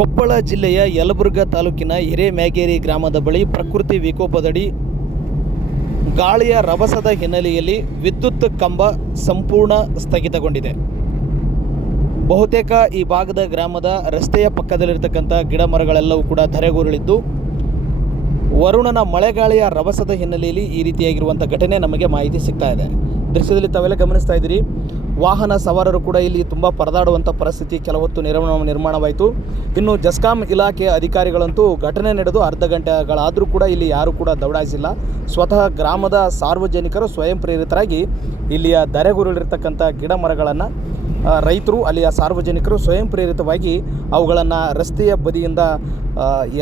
ಕೊಪ್ಪಳ ಜಿಲ್ಲೆಯ ಯಲಬುರ್ಗಾ ತಾಲೂಕಿನ ಹಿರೇಮ್ಯಾಗೇರಿ ಗ್ರಾಮದ ಬಳಿ ಪ್ರಕೃತಿ ವಿಕೋಪದಡಿ ಗಾಳಿಯ ರಭಸದ ಹಿನ್ನೆಲೆಯಲ್ಲಿ ವಿದ್ಯುತ್ ಕಂಬ ಸಂಪೂರ್ಣ ಸ್ಥಗಿತಗೊಂಡಿದೆ. ಬಹುತೇಕ ಈ ಭಾಗದ ಗ್ರಾಮದ ರಸ್ತೆಯ ಪಕ್ಕದಲ್ಲಿರತಕ್ಕಂಥ ಗಿಡ ಮರಗಳೆಲ್ಲವೂ ಕೂಡ ಧರೆಗುರುಳಿದ್ದು, ವರುಣನ ಮಳೆಗಾಳಿಯ ರಭಸದ ಹಿನ್ನೆಲೆಯಲ್ಲಿ ಈ ರೀತಿಯಾಗಿರುವಂಥ ಘಟನೆ ನಮಗೆ ಮಾಹಿತಿ ಸಿಗ್ತಾ ಇದೆ. ದೃಶ್ಯದಲ್ಲಿ ತಾವೆಲ್ಲ ಗಮನಿಸ್ತಾ ಇದ್ದೀರಿ. ವಾಹನ ಸವಾರರು ಕೂಡ ಇಲ್ಲಿ ತುಂಬ ಪರದಾಡುವಂಥ ಪರಿಸ್ಥಿತಿ ಕೆಲವೊತ್ತು ನಿರ್ಮಾಣವಾಯಿತು. ಇನ್ನು ಜಸ್ಕಾಂ ಇಲಾಖೆಯ ಅಧಿಕಾರಿಗಳಂತೂ ಘಟನೆ ನಡೆದು ಅರ್ಧ ಗಂಟೆಗಳಾದರೂ ಕೂಡ ಇಲ್ಲಿ ಯಾರೂ ಕೂಡ ದೌಡಾಯಿಸಿಲ್ಲ. ಸ್ವತಃ ಗ್ರಾಮದ ಸಾರ್ವಜನಿಕರು ಸ್ವಯಂ ಪ್ರೇರಿತರಾಗಿ ಇಲ್ಲಿಯ ಧರೆಗುರುಳಿರ್ತಕ್ಕಂಥ ಗಿಡ ಮರಗಳನ್ನು ರೈತರು, ಅಲ್ಲಿಯ ಸಾರ್ವಜನಿಕರು ಸ್ವಯಂ ಪ್ರೇರಿತವಾಗಿ ಅವುಗಳನ್ನು ರಸ್ತೆಯ ಬದಿಯಿಂದ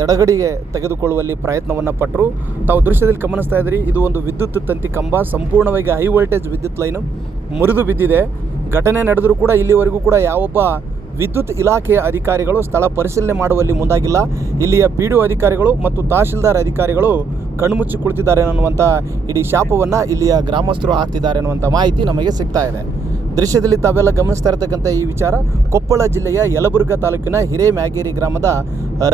ಎಡಗಡೆಗೆ ತೆಗೆದುಕೊಳ್ಳುವಲ್ಲಿ ಪ್ರಯತ್ನವನ್ನು ಪಟ್ಟರು. ತಾವು ದೃಶ್ಯದಲ್ಲಿ ಗಮನಿಸ್ತಾ ಇದ್ದೀರಿ, ಇದು ಒಂದು ವಿದ್ಯುತ್ ತಂತಿ ಕಂಬ ಸಂಪೂರ್ಣವಾಗಿ ಹೈ ವೋಲ್ಟೇಜ್ ವಿದ್ಯುತ್ ಲೈನು ಮುರಿದು ಬಿದ್ದಿದೆ. ಘಟನೆ ನಡೆದರೂ ಕೂಡ ಇಲ್ಲಿವರೆಗೂ ಕೂಡ ಯಾವೊಬ್ಬ ವಿದ್ಯುತ್ ಇಲಾಖೆಯ ಅಧಿಕಾರಿಗಳು ಸ್ಥಳ ಪರಿಶೀಲನೆ ಮಾಡುವಲ್ಲಿ ಮುಂದಾಗಿಲ್ಲ. ಇಲ್ಲಿಯ PDO ಅಧಿಕಾರಿಗಳು ಮತ್ತು ತಹಶೀಲ್ದಾರ್ ಅಧಿಕಾರಿಗಳು ಕಣ್ಮುಚ್ಚಿ ಕುಳಿತಿದ್ದಾರೆ ಅನ್ನುವಂಥ ಇಡೀ ಶಾಪವನ್ನು ಇಲ್ಲಿಯ ಗ್ರಾಮಸ್ಥರು ಹಾಕ್ತಿದ್ದಾರೆ ಅನ್ನುವಂಥ ಮಾಹಿತಿ ನಮಗೆ ಸಿಗ್ತಾ ಇದೆ. ದೃಶ್ಯದಲ್ಲಿ ತಾವೆಲ್ಲ ಗಮನಿಸ್ತಾ ಇರತಕ್ಕಂಥ ಈ ವಿಚಾರ ಕೊಪ್ಪಳ ಜಿಲ್ಲೆಯ ಯಲಬುರ್ಗಾ ತಾಲೂಕಿನ ಹಿರೇಮ್ಯಾಗೇರಿ ಗ್ರಾಮದ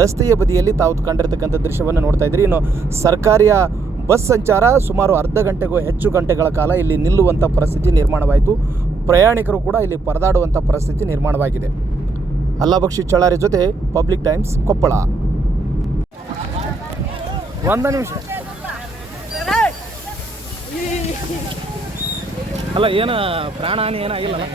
ರಸ್ತೆಯ ಬದಿಯಲ್ಲಿ ತಾವು ಕಂಡಿರ್ತಕ್ಕಂಥ ದೃಶ್ಯವನ್ನು ನೋಡ್ತಾ ಇದ್ದೀರಿ. ಇನ್ನು ಸರ್ಕಾರಿಯ ಬಸ್ ಸಂಚಾರ ಸುಮಾರು ಅರ್ಧ ಗಂಟೆಗೂ ಹೆಚ್ಚು ಗಂಟೆಗಳ ಕಾಲ ಇಲ್ಲಿ ನಿಲ್ಲುವಂಥ ಪರಿಸ್ಥಿತಿ ನಿರ್ಮಾಣವಾಯಿತು. ಪ್ರಯಾಣಿಕರು ಕೂಡ ಇಲ್ಲಿ ಪರದಾಡುವಂಥ ಪರಿಸ್ಥಿತಿ ನಿರ್ಮಾಣವಾಗಿದೆ. ಅಲ್ಲಾಬಕ್ಷಿ ಚಳ್ಳಾರಿ ಜೊತೆ ಪಬ್ಲಿಕ್ ಟೈಮ್ಸ್ ಕೊಪ್ಪಳ. ಒಂದು ನಿಮಿಷ ಅಲ್ಲ, ಏನು ಪ್ರಾಣಹಾನಿ ಏನಾಗಿಲ್ಲಲ್ಲ?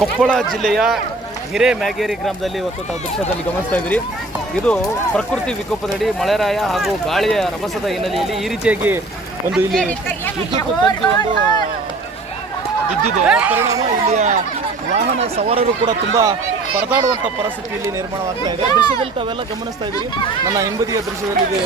ಕೊಪ್ಪಳ ಜಿಲ್ಲೆಯ ಹಿರೇಮ್ಯಾಗೇರಿ ಗ್ರಾಮದಲ್ಲಿ ಇವತ್ತು ತಾವು ದೃಶ್ಯದಲ್ಲಿ ಗಮನಿಸ್ತಾ ಇದ್ದೀರಿ. ಇದು ಪ್ರಕೃತಿ ವಿಕೋಪದಡಿ ಮಳೆರಾಯ ಹಾಗೂ ಗಾಳಿಯ ರಭಸದ ಹಿನ್ನೆಲೆಯಲ್ಲಿ ಈ ರೀತಿಯಾಗಿ ಒಂದು ಇಲ್ಲಿ ವಿದ್ಯುತ್ ತಂತಿ ಒಂದು ಬಿದ್ದಿದೆ. ಪರಿಣಾಮ ಇಲ್ಲಿಯ ವಾಹನ ಸವಾರರು ಕೂಡ ತುಂಬ ಪರದಾಡುವಂಥ ಪರಿಸ್ಥಿತಿ ಇಲ್ಲಿ ನಿರ್ಮಾಣವಾಗ್ತಾ ಇದೆ. ದೃಶ್ಯದಲ್ಲಿ ತಾವೆಲ್ಲ ಗಮನಿಸ್ತಾ ಇದ್ದೀರಿ. ನನ್ನ ಹಿಂಬದಿಯ ದೃಶ್ಯದಲ್ಲಿ